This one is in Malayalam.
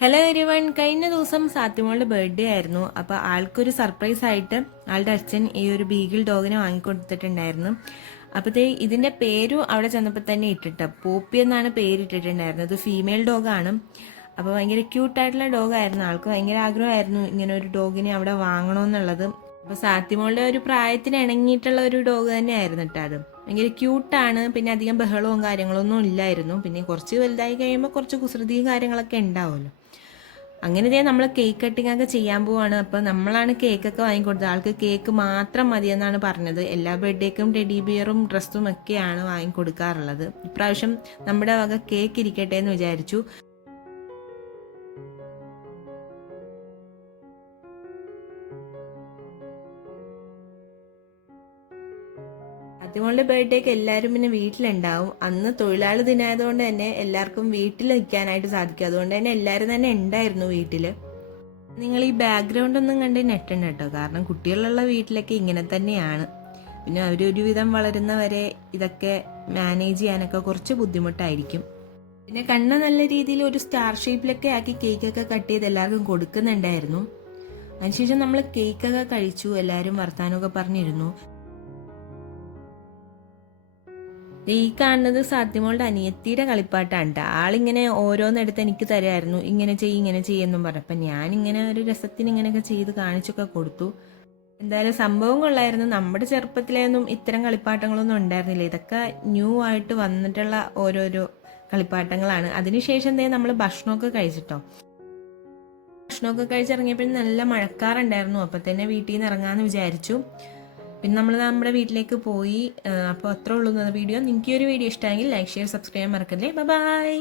ഹലോ എവരിവൺ, കഴിഞ്ഞ ദിവസം സാത്തിമോളുടെ ബർത്ത്ഡേ ആയിരുന്നു. അപ്പോൾ ആൾക്കൊരു സർപ്രൈസ് ആയിട്ട് ആളുടെ അച്ഛൻ ഈ ഒരു ബീഗിൾ ഡോഗിനെ വാങ്ങിക്കൊടുത്തിട്ടുണ്ടായിരുന്നു. അപ്പോഴത്തേ ഇതിന്റെ പേരും അവിടെ ചെന്നപ്പോൾ തന്നെ പോപ്പി എന്നാണ് പേരിട്ടിട്ടുണ്ടായിരുന്നത്. ഫീമെയിൽ ഡോഗാണ്. അപ്പോൾ ഭയങ്കര ക്യൂട്ടായിട്ടുള്ള ഡോഗായിരുന്നു. ആൾക്ക് ഭയങ്കര ആഗ്രഹമായിരുന്നു ഇങ്ങനെ ഒരു ഡോഗിനെ അവിടെ വാങ്ങണമെന്നുള്ളത്. അപ്പോൾ സാത്തിമോളുടെ ഒരു പ്രായത്തിന് ഇണങ്ങിയിട്ടുള്ള ഒരു ഡോഗ് തന്നെയായിരുന്നു കേട്ടോ അത്. ഭയങ്കര ക്യൂട്ടാണ്. പിന്നെ അധികം ബഹളവും കാര്യങ്ങളൊന്നും ഇല്ലായിരുന്നു. പിന്നെ കുറച്ച് വലുതായി കഴിയുമ്പോൾ കുറച്ച് കുസൃതിയും കാര്യങ്ങളൊക്കെ ഉണ്ടാവുമല്ലോ. അങ്ങനെ നമ്മൾ കേക്ക് കട്ടിംഗ് ഒക്കെ ചെയ്യാൻ പോവാണ്. അപ്പോൾ നമ്മളാണ് കേക്കൊക്കെ വാങ്ങിക്കൊടുത്തത്. ആൾക്ക് കേക്ക് മാത്രം മതിയെന്നാണ് പറഞ്ഞത്. എല്ലാ ബർത്ത്ഡേക്കും ടെഡി ബിയറും ഡ്രസ്സും ഒക്കെയാണ് വാങ്ങിക്കൊടുക്കാറുള്ളത്. ഇപ്രാവശ്യം നമ്മുടെ വക കേക്ക് ഇരിക്കട്ടെ എന്ന് വിചാരിച്ചു. അതിമോളുടെ ബർത്ത്ഡേക്ക് എല്ലാവരും പിന്നെ വീട്ടിലുണ്ടാവും. അന്ന് തൊഴിലാളി ദിനമായതുകൊണ്ട് തന്നെ എല്ലാവർക്കും വീട്ടിൽ നിൽക്കാനായിട്ട് സാധിക്കും. അതുകൊണ്ട് തന്നെ എല്ലാവരും തന്നെ ഉണ്ടായിരുന്നു വീട്ടിൽ. നിങ്ങൾ ഈ ബാക്ക്ഗ്രൗണ്ട് ഒന്നും കണ്ട് നെട്ടണ്ട കേട്ടോ, കാരണം കുട്ടികളുള്ള വീട്ടിലൊക്കെ ഇങ്ങനെ തന്നെയാണ്. പിന്നെ അവരൊരുവിധം വളരുന്നവരെ ഇതൊക്കെ മാനേജ് ചെയ്യാനൊക്കെ കുറച്ച് ബുദ്ധിമുട്ടായിരിക്കും. പിന്നെ കണ്ണ് നല്ല രീതിയിൽ ഒരു സ്റ്റാർ ഷേപ്പിലൊക്കെ ആക്കി കേക്കൊക്കെ കട്ട് ചെയ്ത് എല്ലാവർക്കും കൊടുക്കുന്നുണ്ടായിരുന്നു. അതിനുശേഷം നമ്മൾ കേക്കൊക്കെ കഴിച്ചു, എല്ലാവരും വർത്താനമൊക്കെ പറഞ്ഞിരുന്നു. ഈ കാണുന്നത് സാധ്യമോളുടെ അനിയത്തിയുടെ കളിപ്പാട്ടാണ് കേട്ടോ. ആളിങ്ങനെ ഓരോന്നെടുത്ത് എനിക്ക് തരായിരുന്നു, ഇങ്ങനെ ഇങ്ങനെ ചെയ്യെന്നും പറഞ്ഞപ്പോൾ ഞാനിങ്ങനെ ഒരു രസത്തിന് ഇങ്ങനെയൊക്കെ ചെയ്ത് കാണിച്ചൊക്കെ കൊടുത്തു. എന്തായാലും സംഭവം കൊള്ളായിരുന്നു. നമ്മുടെ ചെറുപ്പത്തിലൊന്നും ഇത്തരം കളിപ്പാട്ടങ്ങളൊന്നും ഉണ്ടായിരുന്നില്ല. ഇതൊക്കെ ന്യൂ ആയിട്ട് വന്നിട്ടുള്ള ഓരോരോ കളിപ്പാട്ടങ്ങളാണ്. അതിനുശേഷം നമ്മൾ ഭക്ഷണമൊക്കെ കഴിച്ചിട്ടോ. ഭക്ഷണമൊക്കെ കഴിച്ചിറങ്ങിയപ്പോൾ നല്ല മഴക്കാറുണ്ടായിരുന്നു. അപ്പം തന്നെ വീട്ടിൽ നിന്ന് ഇറങ്ങാമെന്ന് വിചാരിച്ചു. പിന്നെ നമ്മൾ നമ്മുടെ വീട്ടിലേക്ക് പോയി. അപ്പോൾ അത്രേ ഉള്ളൂ വീഡിയോ. നിങ്ങൾക്ക് ഈ ഒരു വീഡിയോ ഇഷ്ടമെങ്കിൽ ലൈക്ക്, ഷെയർ, സബ്സ്ക്രൈബ് മറക്കല്ലേ. ബൈ.